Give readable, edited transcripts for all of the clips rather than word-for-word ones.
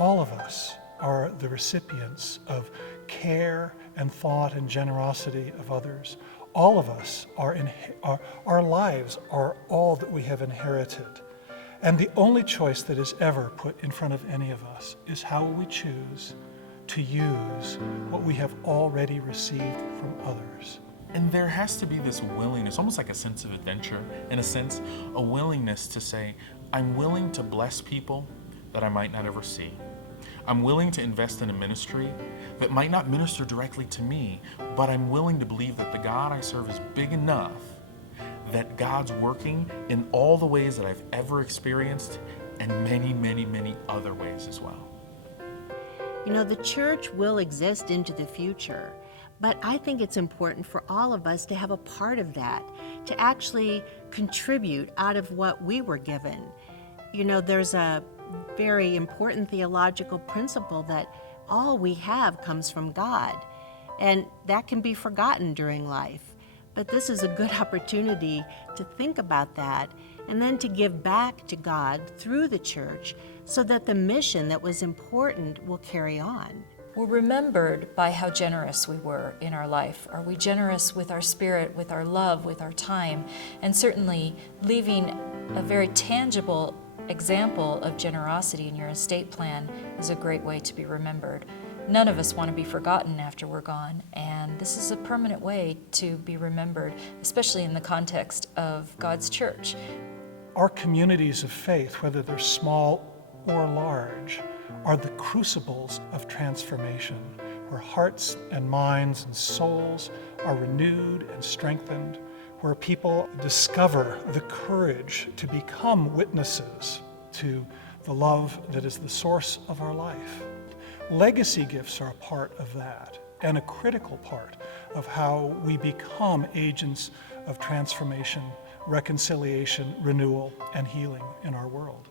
all of us are the recipients of care and thought and generosity of others. All of us our lives are all that we have inherited. And the only choice that is ever put in front of any of us is how we choose to use what we have already received from others. And there has to be this willingness, almost like a sense of adventure, in a sense, a willingness to say, I'm willing to bless people that I might not ever see. I'm willing to invest in a ministry that might not minister directly to me, but I'm willing to believe that the God I serve is big enough that God's working in all the ways that I've ever experienced and many, many, many other ways as well. You know, the church will exist into the future, but I think it's important for all of us to have a part of that, to actually contribute out of what we were given. You know, there's a very important theological principle that all we have comes from God, and that can be forgotten during life. But this is a good opportunity to think about that and then to give back to God through the church so that the mission that was important will carry on. We're remembered by how generous we were in our life. Are we generous with our spirit, with our love, with our time? And certainly leaving a very tangible example of generosity in your estate plan is a great way to be remembered. None of us want to be forgotten after we're gone, and this is a permanent way to be remembered, especially in the context of God's church. Our communities of faith, whether they're small or large, are the crucibles of transformation, where hearts and minds and souls are renewed and strengthened, where people discover the courage to become witnesses to the love that is the source of our life. Legacy gifts are a part of that, and a critical part of how we become agents of transformation, reconciliation, renewal, and healing in our world.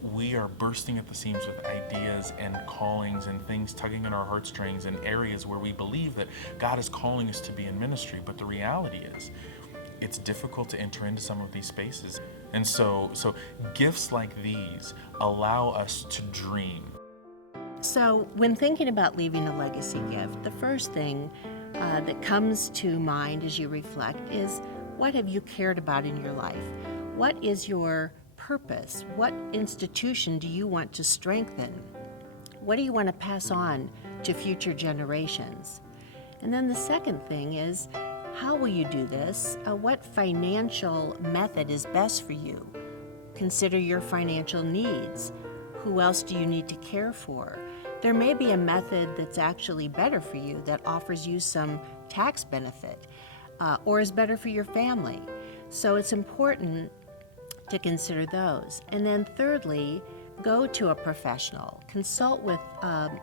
We are bursting at the seams with ideas and callings and things tugging at our heartstrings in areas where we believe that God is calling us to be in ministry, but the reality is, it's difficult to enter into some of these spaces. And so gifts like these allow us to dream. So when thinking about leaving a legacy gift, the first thing that comes to mind as you reflect is, what have you cared about in your life? What is your purpose? What institution do you want to strengthen? What do you want to pass on to future generations? And then the second thing is, how will you do this? What financial method is best for you? Consider your financial needs. Who else do you need to care for? There may be a method that's actually better for you, that offers you some tax benefit, or is better for your family. So it's important to consider those. And then thirdly, go to a professional. Consult with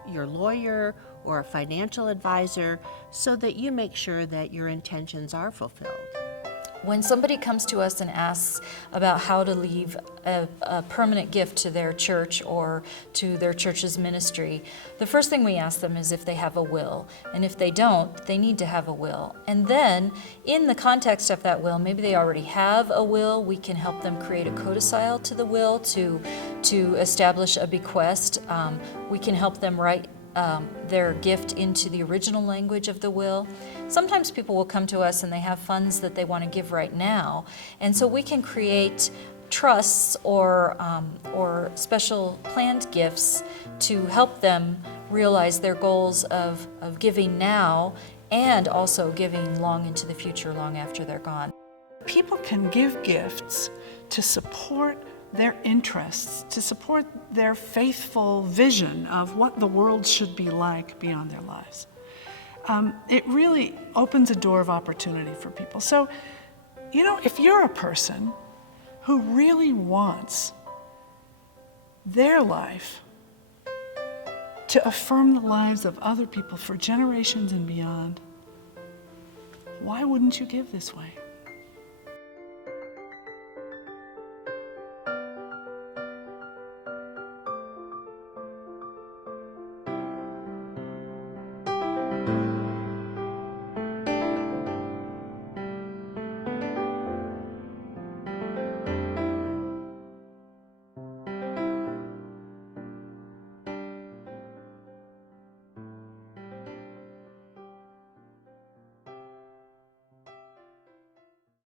your lawyer or a financial advisor so that you make sure that your intentions are fulfilled. When somebody comes to us and asks about how to leave a permanent gift to their church or to their church's ministry, the first thing we ask them is if they have a will. And if they don't, they need to have a will. And then, in the context of that will, maybe they already have a will, we can help them create a codicil to the will to establish a bequest. We can help them write their gift into the original language of the will. Sometimes people will come to us and they have funds that they want to give right now, and so we can create trusts or special planned gifts to help them realize their goals of giving now and also giving long into the future, long after they're gone. People can give gifts to support their interests, to support their faithful vision of what the world should be like beyond their lives. It really opens a door of opportunity for people. So, you know, if you're a person who really wants their life to affirm the lives of other people for generations and beyond, why wouldn't you give this way?